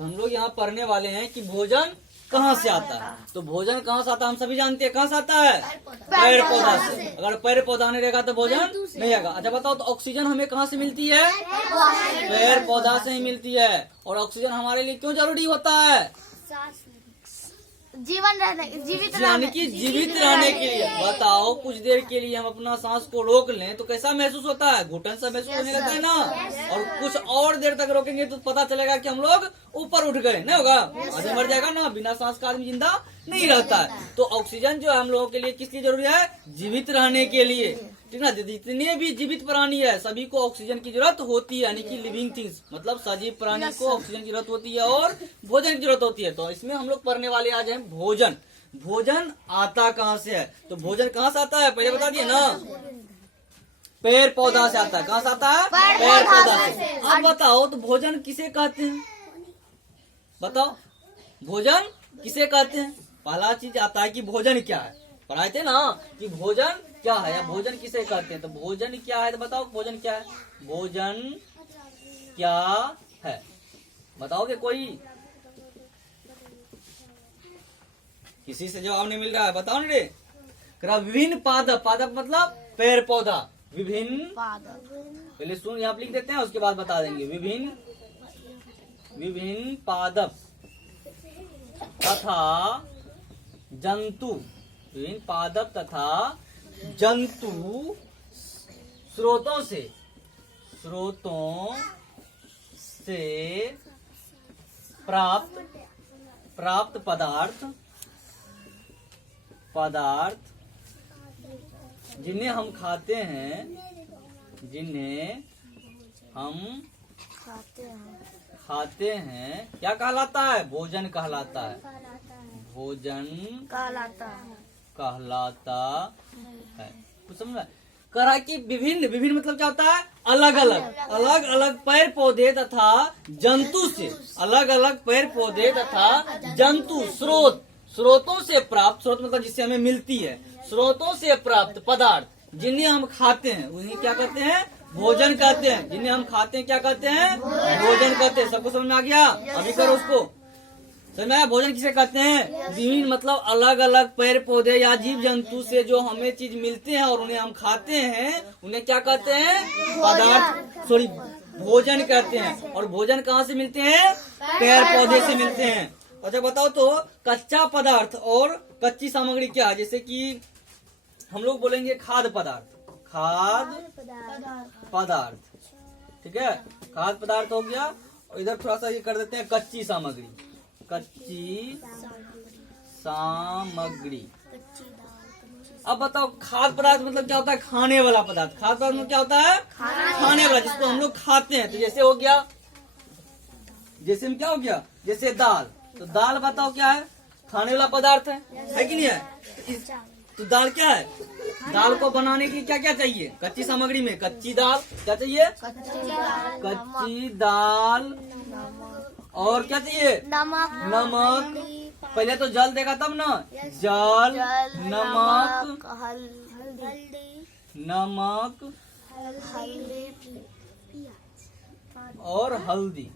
तो हम लोग यहाँ पढ़ने वाले हैं कि भोजन कहाँ से आता है। तो भोजन कहाँ से आता है हम सभी जानते हैं, कहाँ से आता है? पेड़ पौधा से। अगर पेड़ पौधा नहीं रहेगा तो भोजन नहीं आएगा। अच्छा बताओ, तो ऑक्सीजन हमें कहाँ से मिलती है? पेड़ पौधा से ही मिलती है। और ऑक्सीजन हमारे लिए क्यों जरूरी होता है? जीवित यानी कि जीवित रहने के लिए। बताओ, कुछ देर के लिए हम अपना सांस को रोक लें तो कैसा महसूस होता है? घुटन सा महसूस होने लगता है ना। और कुछ और देर तक रोकेंगे तो पता चलेगा कि हम लोग ऊपर उठ गए, नहीं होगा? आदमी मर जाएगा ना। बिना सांस का आदमी जिंदा नहीं रहता है। तो ऑक्सीजन जो है हम लोगों के लिए किस लिए जरूरी है? जीवित रहने के लिए, ठीक ना। जितने भी जीवित प्राणी है सभी को ऑक्सीजन की जरूरत होती है, यानी कि लिविंग थिंग्स, मतलब सजीव प्राणी को ऑक्सीजन की जरूरत होती है और भोजन की जरूरत होती है। तो इसमें हम लोग पढ़ने वाले आज हैं भोजन। भोजन आता कहाँ से है? तो भोजन कहाँ से आता है पहले बता दिए ना, पेड़ पौधा से आता है। कहाँ से आता है? पेड़ पौधा से। अब बताओ, तो भोजन किसे कहते हैं? बताओ, भोजन किसे कहते हैं? पहला चीज आता है कि भोजन क्या है। पढ़ाए थे ना कि भोजन क्या है या भोजन किसे कहते हैं। तो भोजन क्या है, तो बताओ भोजन क्या है? भोजन क्या है बताओगे कोई? किसी से जवाब नहीं मिल रहा है, बताओ रे। विभिन्न पादप, पादप मतलब पेड़ पौधा। विभिन्न पहले सुन, यहाँ लिख देते हैं, उसके बाद बता देंगे। विभिन्न पादप तथा जंतु, विभिन्न पादप तथा जंतु स्रोतों से प्राप्त पदार्थ जिन्हें हम खाते हैं, क्या कहलाता है? भोजन कहलाता है। भोजन कहलाता है। कुछ समझ में? कहा कि विभिन्न मतलब क्या होता है? अलग अलग पेड़ पौधे तथा जंतु से, अलग अलग पेड़ पौधे तथा जंतु स्रोतों से प्राप्त, स्रोत मतलब जिससे हमें मिलती है, स्रोतों से प्राप्त पदार्थ जिन्हें हम खाते हैं उन्हें क्या कहते हैं? भोजन कहते हैं। जिन्हें हम खाते हैं क्या कहते हैं? भोजन कहते हैं। सबको समझ में आ गया? अभी करो उसको। समझ में आया? भोजन किसे कहते हैं? विभिन्न मतलब अलग अलग पेड़ पौधे या जीव जंतु से जो हमें चीज मिलते हैं और उन्हें हम खाते हैं, उन्हें क्या कहते हैं? पदार्थ, भोजन कहते हैं। और भोजन कहाँ से मिलते हैं? पेड़ पौधे से मिलते हैं। अच्छा बताओ, तो कच्चा पदार्थ और कच्ची सामग्री क्या है? जैसे कि हम लोग बोलेंगे खाद्य पदार्थ, ठीक है, खाद्य पदार्थ हो गया। और इधर थोड़ा सा ये कर देते हैं कच्ची सामग्री। अब बताओ, खाद्य पदार्थ मतलब क्या होता है? खाने वाला पदार्थ। खाद्य पदार्थ मतलब क्या होता है? खाने वाला, जिसको हम लोग खाते हैं। तो जैसे हो गया, जैसे में क्या हो गया? जैसे दाल। तो दाल बताओ क्या है? खाने वाला पदार्थ है कि नहीं है? तो दाल क्या है? दाल को बनाने के लिए क्या क्या चाहिए? कच्ची सामग्री में कच्ची दाल क्या चाहिए? कच्ची दाल। और क्या चाहिए? नमक। पहले तो जल देगा तब ना, जल, नमक, और हल्दी।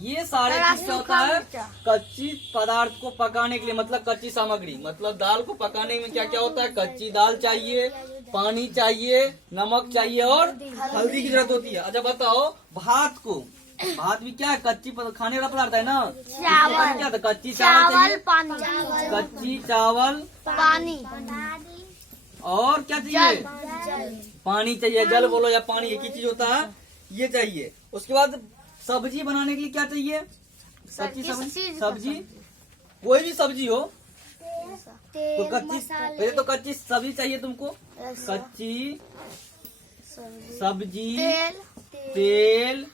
ये सारे चीज क्या होता है? कच्ची पदार्थ को पकाने के लिए, मतलब कच्ची सामग्री, मतलब दाल को पकाने में क्या क्या होता है? कच्ची दाल चाहिए, पानी चाहिए, नमक चाहिए और हल्दी की जरूरत होती है। अच्छा बताओ, भात भी क्या है? कच्ची खाने वाला पदार्थ है ना। चावल क्या था? कच्ची चावल, कच्ची चावल, पानी, और क्या चाहिए? पानी चाहिए। जल बोलो या पानी, एक ही चीज होता है, ये चाहिए। उसके बाद सब्जी बनाने के लिए क्या चाहिए? कच्ची सब्जी, कोई भी सब्जी हो तो कच्ची, पहले तो कच्ची सब्जी चाहिए तुमको। कच्ची सब्जी, तेल,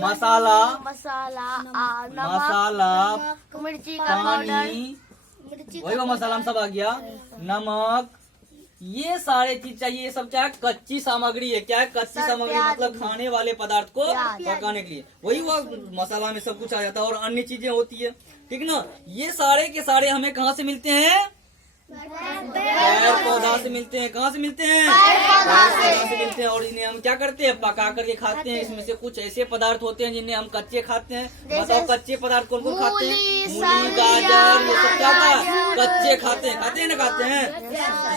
मसाला, मिर्ची का पानी, वही वो मसाला सब आ गया, नमक, ये सारे चीज चाहिए। ये सब क्या है? कच्ची सामग्री है। क्या है? कच्ची सामग्री मतलब खाने वाले पदार्थ को पकाने के लिए। वही वो मसाला में सब कुछ आ जाता है और अन्य चीजें होती है, ठीक ना। ये सारे के सारे हमें कहाँ से मिलते हैं? पेड़ पौधा से मिलते हैं। कहाँ से मिलते हैं? पेड़ पौधा से मिलते हैं। और इन्हें हम क्या करते हैं? पका करके खाते हैं। इसमें से कुछ ऐसे पदार्थ होते हैं जिन्हें हम कच्चे खाते हैं। बताओ कच्चे पदार्थ कौन कौन खाते हैं? मूली, गाजर, ये सब क्या था? कच्चे खाते हैं। खाते हैं ना? खाते हैं।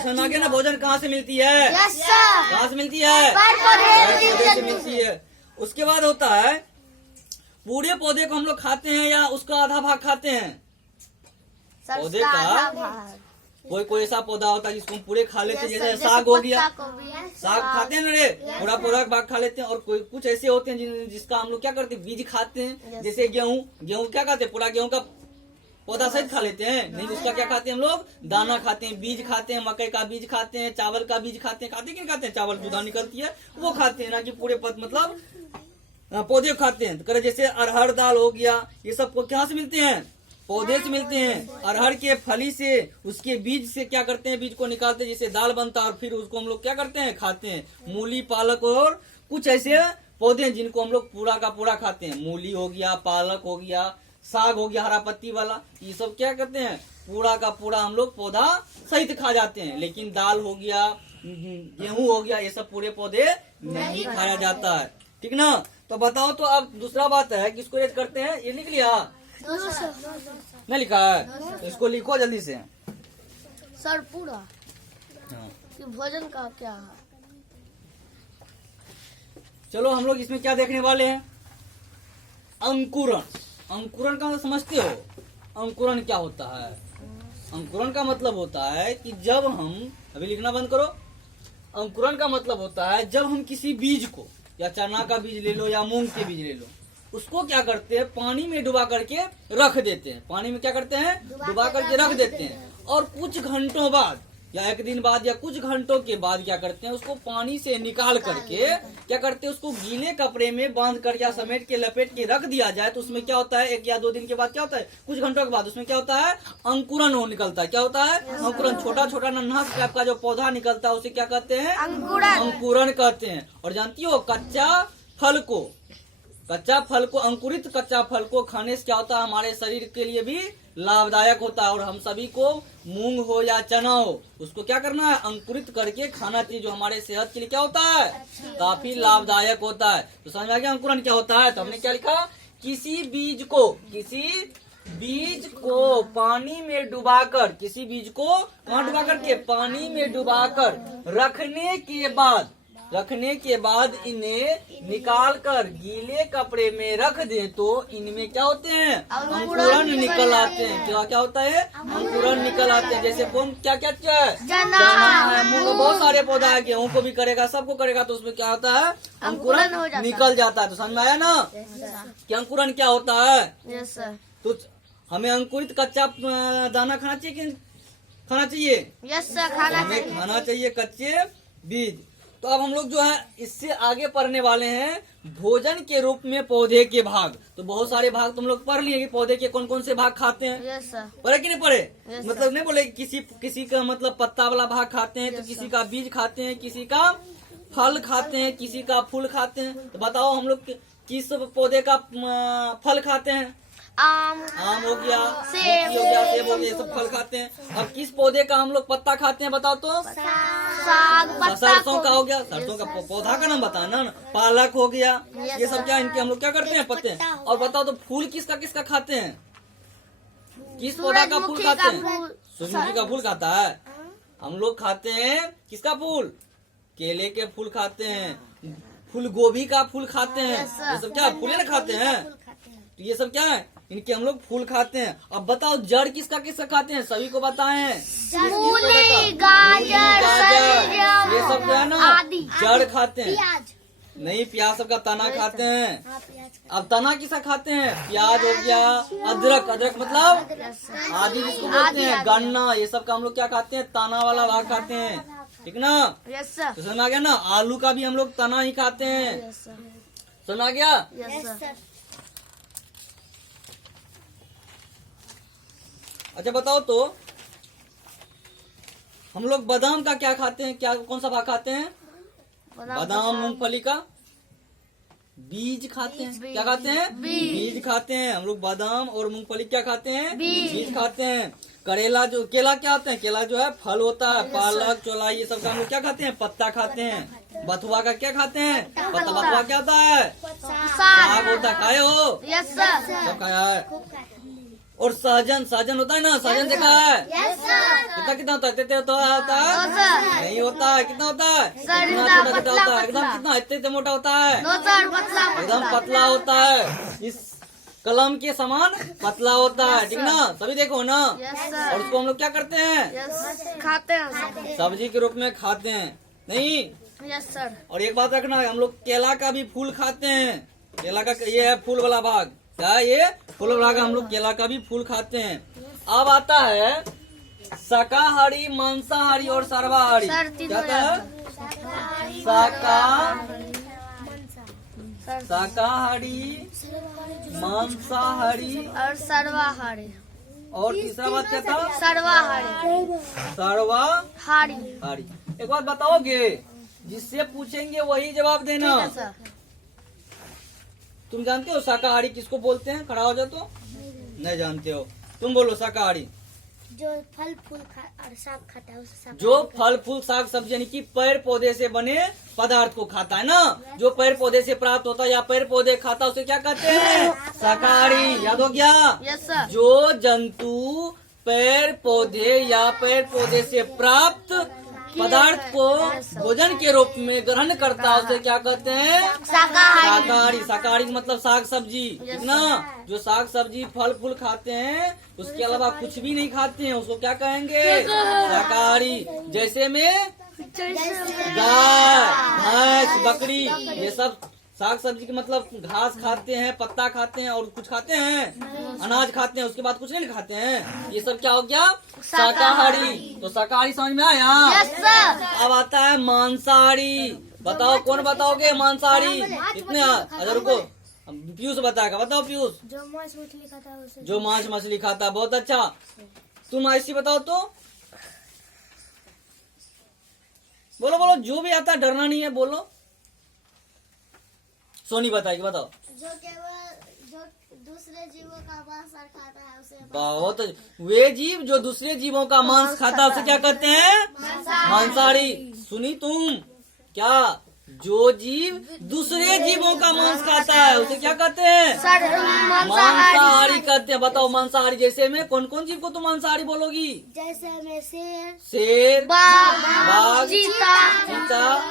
समझ आ गया ना? भोजन कहाँ से मिलती है? कहाँ से मिलती है? पेड़ पौधे से मिलती है। उसके बाद होता है पूरे पौधे को हम लोग खाते हैं या उसका आधा भाग खाते हैं? पौधे का कोई ऐसा पौधा होता है जिसको हम पूरे खा लेते हैं, जैसे साग हो गया। साग खाते हैं ना रे? पूरा भाग खा लेते हैं। और कोई कुछ ऐसे होते हैं जिसका हम लोग क्या करते हैं? बीज खाते हैं। जैसे गेहूं क्या खाते हैं? पूरा गेहूं का पौधा सहित खा लेते हैं। नहीं, उसका क्या खाते हैं हम लोग? दाना खाते हैं, बीज खाते हैं। मकई का बीज खाते हैं, चावल का बीज खाते हैं। खाते कि नहीं खाते हैं? चावल जो दाना निकलती है वो खाते हैं, ना कि पूरे मतलब पौधे खाते हैं। करे जैसे अरहर दाल हो गया, ये सब को कहाँ से मिलते हैं? पौधे से मिलते हैं। अरहर के फली से, उसके बीज से क्या करते हैं? बीज को निकालते हैं, जिससे दाल बनता है। और फिर उसको हम लोग क्या करते हैं? खाते हैं। मूली, पालक और कुछ ऐसे पौधे हैं जिनको हम लोग पूरा का पूरा खाते हैं। मूली हो गया, पालक हो गया, साग हो गया हरा पत्ती वाला, ये सब क्या करते हैं? पूरा का पूरा हम लोग पौधा सहित खा जाते हैं। लेकिन दाल हो गया, गेहूं हो गया, ये सब पूरे पौधे नहीं खाया जाता है। ठीक ना? तो बताओ तो अब दूसरा बात है, किसको रेट करते हैं? ये लिख लिया? नहीं लिखा है? तो इसको लिखो जल्दी से। सर पूरा कि भोजन का क्या है? चलो हम लोग इसमें क्या देखने वाले हैं? अंकुरण। अंकुरण का मतलब समझते हो? अंकुरण क्या होता है? अंकुरण का मतलब होता है कि जब हम, अभी लिखना बंद करो। अंकुरण का मतलब होता है जब हम किसी बीज को, या चना का बीज ले लो या मूंग के बीज ले लो, उसको क्या करते हैं? पानी में डुबा करके रख देते हैं। पानी में क्या करते हैं? डुबा करके रख देते हैं। और कुछ घंटों बाद या एक दिन बाद या कुछ घंटों के बाद क्या करते हैं? उसको पानी से निकाल करके क्या करते हैं? उसको गीले कपड़े में बांध कर या समेट के लपेट के रख दिया जाए। तो उसमें क्या होता है? 1 या 2 दिन के बाद क्या होता है? कुछ घंटों के बाद उसमें क्या होता है? अंकुरण हो निकलता है। क्या होता है? अंकुरण। छोटा छोटा नन्हा टाइप का जो पौधा निकलता है उसे क्या कहते हैं? अंकुरण कहते हैं। और जानती हो कच्चा फल को अंकुरित कच्चा फल को खाने से क्या होता है? हमारे शरीर के लिए भी लाभदायक होता है। और हम सभी को मूंग हो या चना हो, उसको क्या करना है? अंकुरित करके खाना चाहिए, जो हमारे सेहत के लिए क्या होता है? काफी लाभदायक होता है। तो समझ आ गया अंकुरण क्या होता है? तो हमने क्या लिखा? किसी बीज को पानी में डुबाकर, किसी बीज को वहाँ डुबाकर के पानी में डुबाकर रखने के बाद इन्हें निकाल कर गीले कपड़े में रख दे तो इनमें क्या होते हैं? अंकुरण निकल आते हैं। क्या होता है? अंकुरण निकल आते हैं। जैसे कौन क्या है? चना है, मूंग, बहुत सारे पौधा है, गेहूं को भी करेगा, सबको करेगा, तो उसमें क्या होता है? अंकुरण निकल जाता है। तो समझ में आया ना कि अंकुरण क्या होता है? तो हमें अंकुरित कच्चा दाना खाना चाहिए कि खाना चाहिए? हमें खाना चाहिए कच्चे बीज। तो अब हम लोग जो है इससे आगे पढ़ने वाले हैं भोजन के रूप में पौधे के भाग। तो बहुत सारे भाग तुम लोग पढ़ लिए कि पौधे के कौन कौन से भाग खाते हैं। पढ़े कि नहीं पढ़े? मतलब नहीं बोले किसी का मतलब पत्ता वाला भाग खाते हैं, तो किसी का बीज खाते हैं, किसी का फल खाते हैं, किसी का फूल खाते हैं। तो बताओ हम लोग किस पौधे का फल खाते हैं? आम हो गया, सेब हो गया, सेब हो गया, ये सब फल खाते हैं। अब किस पौधे का हम लोग पत्ता खाते हैं? बताओ तो। सरसों का हो गया, सरसों का पौधा का नाम बताना ना। पालक हो गया, ये सब क्या इनके हम लोग क्या करते हैं? पत्ते। और बताओ तो फूल किसका खाते हैं? किस पौधा का फूल खाते हैं? सूरजमुखी का फूल खाता है। हम लोग खाते हैं किसका फूल? केले के फूल खाते हैं, फूल गोभी का फूल खाते हैं। ये सब क्या फूले ना खाते हैं? तो ये सब क्या है? इनके हम लोग फूल खाते हैं। अब बताओ जड़ किसका खाते हैं? सभी को बताएं। मूली, गाजर, ये सब जो है ना जड़ खाते हैं। नहीं, प्याज सबका तना खाते हैं। अब तना किसका खाते हैं? प्याज हो गया, अदरक मतलब आदि जिसको बोलते हैं, गन्ना, ये सब का हम लोग क्या खाते हैं? तना वाला भाग खाते हैं। ठीक ना? तो समझ आ गया ना? आलू का भी हम लोग तना ही खाते हैं। समझ आ गया? अच्छा बताओ तो हम लोग बादाम का क्या खाते हैं? कौन सा भाग खाते हैं? बादाम मूंगफली का बीज खाते हैं। क्या खाते हैं? बीज खाते हैं हम लोग। बादाम और मूंगफली क्या खाते हैं? बीज खाते हैं। करेला जो केला क्या होते हैं, केला जो है फल होता है, पालक चौलाई ये सब का हम लोग क्या खाते हैं, पत्ता खाते हैं। बथुआ का क्या खाते हैं, पत्ता। बथुआ क्या होता है, साग होता है, खाए हो, यस सर, सब खाया है। और सहजन, सहजन होता है ना, सहजन देखा है, कितना कितना होता है, इतने होता है, नहीं होता है, कितना होता है, कितना छोटा छोटा होता है, एकदम कितना इतने मोटा होता है, एकदम पतला होता है, इस कलम के समान पतला होता है, ठीक ना, सभी देखो ना। और उसको हम लोग क्या करते हैं, खाते हैं, सब्जी के रूप में खाते हैं, नहीं। Yes sir. और एक बात रखना, हम लोग केला का भी फूल खाते हैं, केला का ये है फूल वाला भाग, क्या है ये, फूल वाला भाग, हम लोग केला का भी फूल खाते हैं। अब आता है शाकाहारी, मांसाहारी और सर्वाहारी। क्या था, शाकाहारी, मांसाहारी और सर्वाहारी। और तीसरा बात क्या था, सर्वाहारी। सर्वाहारी। एक बात बताओगे, जिससे पूछेंगे वही जवाब देना। ठीक है सर। तुम जानते हो शाकाहारी किसको बोलते हैं, खड़ा हो जाओ तो, नहीं जानते हो, तुम बोलो शाकाहारी। जो फल फूल और साग खाता है उसे जो फल फूल साग सब्जी यानी कि पेड़ पौधे से बने पदार्थ को खाता है ना, जो पेड़ पौधे से प्राप्त होता है या पेड़ पौधे खाता है उसे क्या कहते हैं, शाकाहारी। याद हो गया, यस सर। जो जंतु पेड़ पौधे या पेड़ पौधे से प्राप्त पदार्थ को भोजन के रूप में ग्रहण करता है उसे क्या कहते हैं, शाकाहारी। शाकाहारी मतलब साग सब्जी, ठीक ना, जो साग सब्जी फल फूल खाते हैं उसके अलावा कुछ भी नहीं खाते हैं उसको क्या कहेंगे, शाकाहारी। जैसे में गाय, भैंस, बकरी ये सब साग सब्जी के मतलब घास खाते हैं, पत्ता खाते हैं और कुछ खाते हैं, अनाज खाते हैं, उसके बाद कुछ नहीं खाते हैं, ये सब क्या हो गया, शाकाहारी। तो शाकाहारी समझ में आया। Yes sir. अब आता है मांसाहारी। बताओ कौन बताओगे मांसाहारी, कितने, अच्छा रुको, पीयूष बताएगा, बताओ पीयूष। जो मांस मछली खाता है उसे। जो मांस मछली खाता है, बहुत अच्छा। तुम ऐसी बताओ तो, बोलो बोलो, जो भी आता है, डरना नहीं है, बोलो। सोनी बताएगी, बताओ। जो केवल जो दूसरे जीवों का मांस खाता है उसे। बहुत, वे जीव जो दूसरे जीवों का मांस खाता है उसे क्या कहते हैं, मांसाहारी। सुनी तुम क्या, जो जीव दूसरे जीवों का मांस खाता है उसे क्या कहते हैं, मांसाहारी कहते हैं। बताओ मांसाहारी जैसे में कौन कौन जीव को तुम मांसाहारी बोलोगी, जैसे में शेर, बाघ, चीता,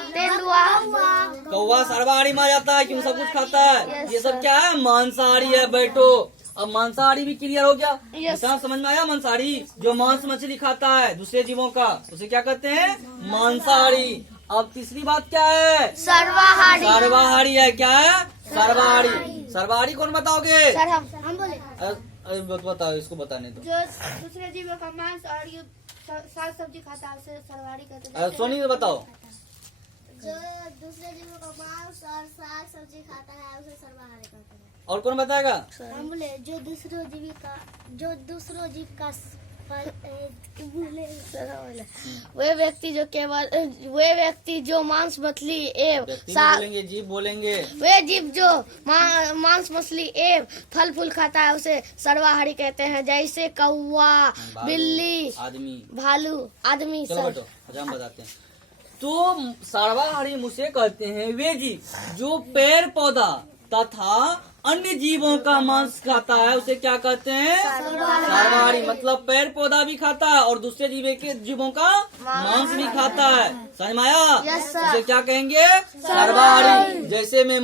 तेंदुआ, कौवा सर्वाहारी में आ जाता है क्यों, सब कुछ खाता है, ये सब क्या है, मांसाहारी है। बैठो, अब मांसाहारी भी क्लियर हो गया, इतना समझ में आया। मांसाहारी जो मांस मछली खाता है दूसरे जीवों का उसे क्या कहते हैं, मांसाहारी। अब तीसरी बात क्या है, सर्वाहारी। सर्वाहारी है, क्या है, सर्वाहारी। सर्वाहारी कौन बताओगे, सर हम बोले, अरे बताओ, इसको बताने दो। जो दूसरे जीवों का मांस और ये साग सब्जी खाता है उसे सर्वाहारी कहते हैं। सोनी बताओ। जो दूसरे जीवों का मांस और साग सब्जी खाता है उसे सर्वाहारी कहते हैं। और कौन बताएगा, हम बोले, जो दूसरों जीव का वे व्यक्ति जो मांस मछली बोलेंगे, जीव बोलेंगे, वे जीव जो मांस मछली एवं फल फूल खाता है उसे सर्वाहारी कहते हैं। जैसे कौवा, बिल्ली, आदमी, भालू, आदमी। चलो बैठो, अच्छा हम बताते हैं। तो सर्वाहारी मुझे कहते हैं वे जीव जो पेड़ पौधा तथा अन्य जीवों का मांस खाता है उसे क्या कहते हैं, सर्वाहारी। मतलब पेड़ पौधा भी खाता है और दूसरे जीवों का मांस भी खाता है, समझ में आया। उसे क्या कहेंगे, सर्वाहारी। जैसे में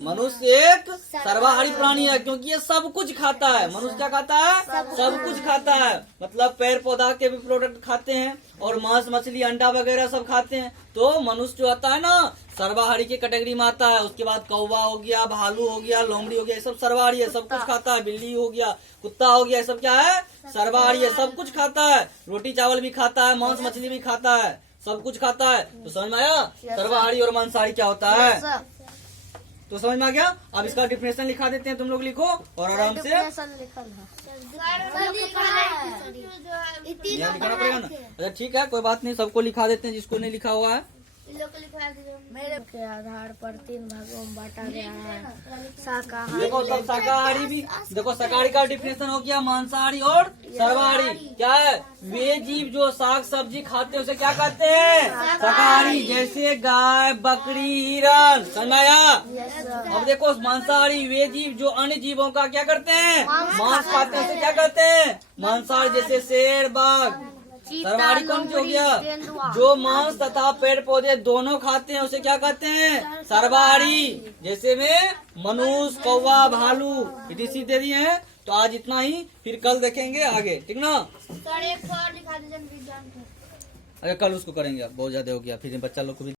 मनुष्य एक सर्वाहारी प्राणी है क्योंकि ये सब कुछ खाता है। मनुष्य क्या खाता है, सब कुछ खाता है, मतलब पेड़ पौधा के भी प्रोडक्ट खाते हैं और मांस मछली अंडा वगैरह सब खाते हैं। तो मनुष्य जो आता है ना सर्वाहारी की कैटेगरी में आता है। उसके बाद कौवा हो गया, भालू हो गया, लोमड़ी हो गया, ये सब सर्वाहारी है, सब कुछ खाता है। बिल्ली हो गया, कुत्ता हो गया, ये सब क्या है, सर्वाहारी है, सब कुछ खाता है। रोटी चावल भी खाता है, मांस मछली भी खाता है, सब कुछ खाता है। तो समझ में आया सर्वाहारी और मांसाहारी क्या होता है, तो समझ में आ गया। अब इसका डिफिनेशन लिखा देते हैं, तुम लोग लिखो और आराम से यहाँ लिखाना पड़ेगा ना। अच्छा ठीक है, कोई बात नहीं, सबको लिखा देते हैं जिसको नहीं लिखा हुआ है। मेरे के आधार पर 3 भागों में बांटा गया है। शाकाहारी देखो तब शाकाहारी भी, देखो शाकाहारी का डिफिनेशन हो गया मांसाहारी और सर्वाहारी। क्या है? वे जीव जो साग सब्जी खाते हैं उसे क्या कहते हैं? शाकाहारी। जैसे गाय, बकरी, हिरन, समझ में आया? अब देखो मांसाहारी वे जीव जो अन्य जीवों का क्या करते हैं? मांस खाते हैं उसे क्या कहते हैं? मांसाहारी। जैसे शेर, बाघ। सर्वाहारी कौन हो गया? जो मांस तथा पेड़ पौधे दोनों खाते हैं उसे क्या कहते हैं? सर्वाहारी। जैसे में मनुष्य, कौवा, भालू इसी दे दिए हैं। तो आज इतना ही, फिर कल देखेंगे आगे, ठीक ना? सर एक और दिखा दीजिए विज्ञान। अरे कल उसको करेंगे, बहुत ज्यादा हो गया, फिर बच्चा लोग को भी